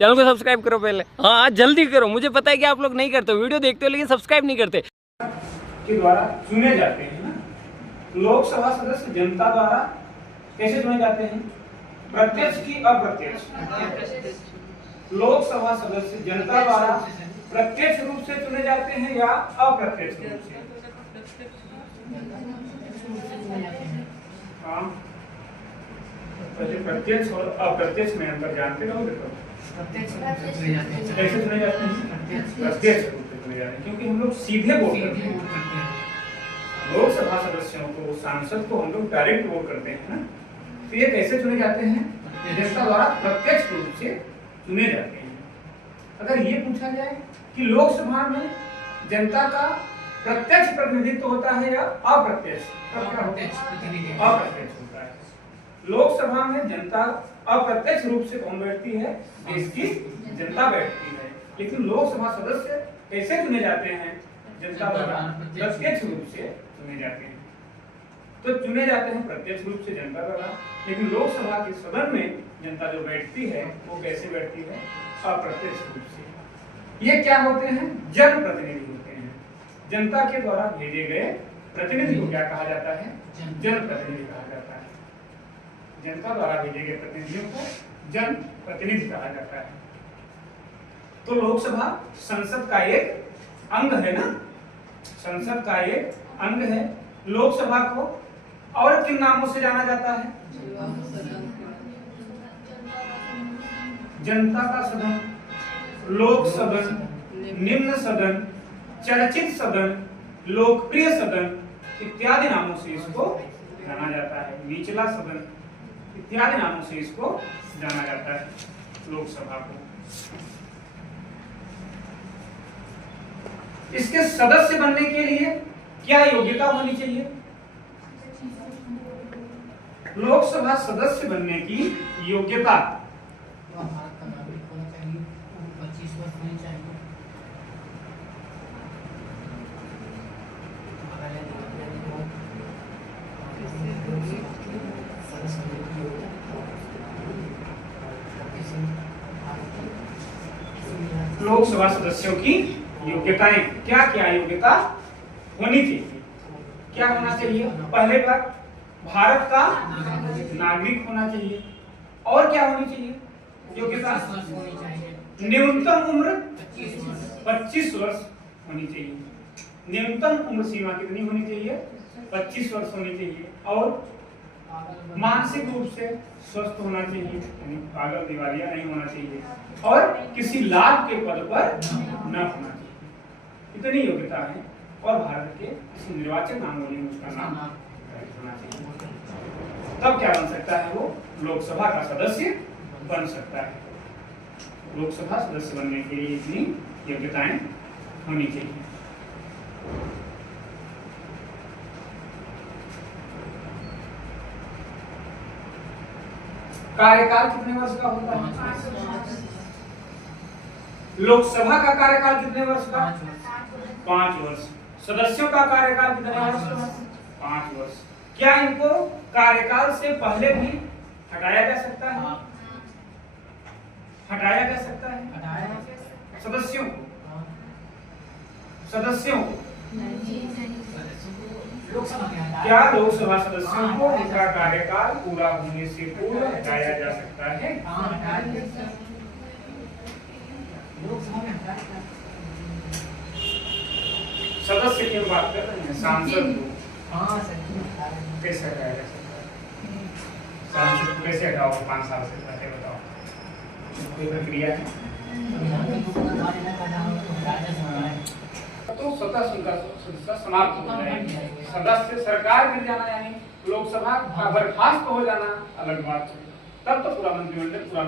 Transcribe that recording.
Channel को subscribe करो पहले। हाँ जल्दी करो, मुझे पता है कि आप लोग नहीं करते हो, वीडियो देखते हो लेकिन सब्सक्राइब नहीं करते। के द्वारा चुने जाते हैं ना। लोकसभा सदस्य जनता द्वारा कैसे चुने जाते हैं? प्रत्यक्ष की अप्रत्यक्ष? लोकसभा सदस्य जनता द्वारा प्रत्यक्ष रूप से चुने जाते हैं या अप्रत्यक्ष रूप से? हाँ, पहले प्रत्यक्ष और अप्रत्यक्ष में अंतर जानते रहोगे तो कैसे चुने जाते हैं? प्रत्यक्ष रूप से चुने जाते हैं, क्योंकि हम लोग सीधे वोट करते हैं। लोकसभा सदस्यों को, सांसद को हम लोग डायरेक्ट वोट करते हैं ना, तो ये कैसे चुने जाते हैं? जनता द्वारा प्रत्यक्ष रूप से चुने जाते हैं। अगर ये पूछा जाए कि लोकसभा में जनता का प्रत्यक्ष प्रतिनिधित्व होता है या अप्रत्यक्ष? अप्रत्यक्ष होता है। लोकसभा में जनता अप्रत्यक्ष रूप से कौन बैठती है? देश की जनता बैठती है। लेकिन लोकसभा सदस्य कैसे चुने जाते हैं? जनता द्वारा प्रत्यक्ष रूप से चुने जाते हैं। तो चुने जाते हैं प्रत्यक्ष रूप से जनता द्वारा, लेकिन लोकसभा के सदन में जनता जो बैठती है वो कैसे बैठती है? अप्रत्यक्ष रूप से। ये क्या होते हैं? जनप्रतिनिधि होते हैं। जनता के द्वारा भेजे गए प्रतिनिधि को क्या कहा जाता है? जनप्रतिनिधि कहा जाता है। जनता द्वारा भेजे गए प्रतिनिधियों को जनप्रतिनिधि कहा जाता है। तो लोकसभा संसद का एक अंग है ना, संसद का एक अंग है। लोकसभा को और किन नामों से जाना जाता है? जनता का सदन, लोक सदन, निम्न सदन, चर्चित सदन, लोकप्रिय सदन इत्यादि नामों से इसको जाना जाता है। निचला सदन इत्यादि नामों से इसको जाना जाता है लोकसभा को। इसके सदस्य बनने के लिए क्या योग्यता होनी चाहिए? लोकसभा सदस्य बनने की योग्यता लोकसभा सदस्यों की योग्यताएं क्या क्या योग्यता होनी चाहिए? क्या होना चाहिए? पहले बात, भारत का नागरिक होना चाहिए। और क्या होनी चाहिए योग्यता? न्यूनतम उम्र 25 वर्ष होनी चाहिए। न्यूनतम उम्र सीमा कितनी होनी चाहिए? 25 वर्ष होनी चाहिए। और मानसिक रूप से स्वस्थ होना चाहिए, यानी पागल दिवालिया नहीं होना चाहिए, और किसी लाभ के पद पर न होना चाहिए। इतनी योग्यता है। और भारत के किसी निर्वाचन नामावली में उसका नाम होना चाहिए। तब क्या बन सकता है? वो लोकसभा का सदस्य बन सकता है। लोकसभा सदस्य बनने के लिए इतनी योग्यताएं होनी चाहिए। कार्यकाल कितने वर्ष का होता है? लोकसभा का कार्यकाल कितने वर्ष का? 5 वर्ष। सदस्यों का कार्यकाल कितने वर्ष का? 5 वर्ष। क्या इनको कार्यकाल से पहले भी हटाया जा सकता है? हटाया जा सकता है सदस्यों को? क्या लोकसभा सदस्यों को उनका कार्यकाल पूरा होने से पूर्व हटाया जा सकता है? सदस्य की बात कर रहे हैं, सांसद को कैसे हटाया जा सकता है? सांसद को कैसे हटाओ 5 साल से पहले? बताओ, कोई प्रक्रिया है? तो सदस्य समाप्त हो जाएगी। सदस्य सरकार गिर जाना, यानी लोकसभा का बर्खास्त हो जाना अलग बात है। तब तो पूरा मंत्रिमंडल, पूरा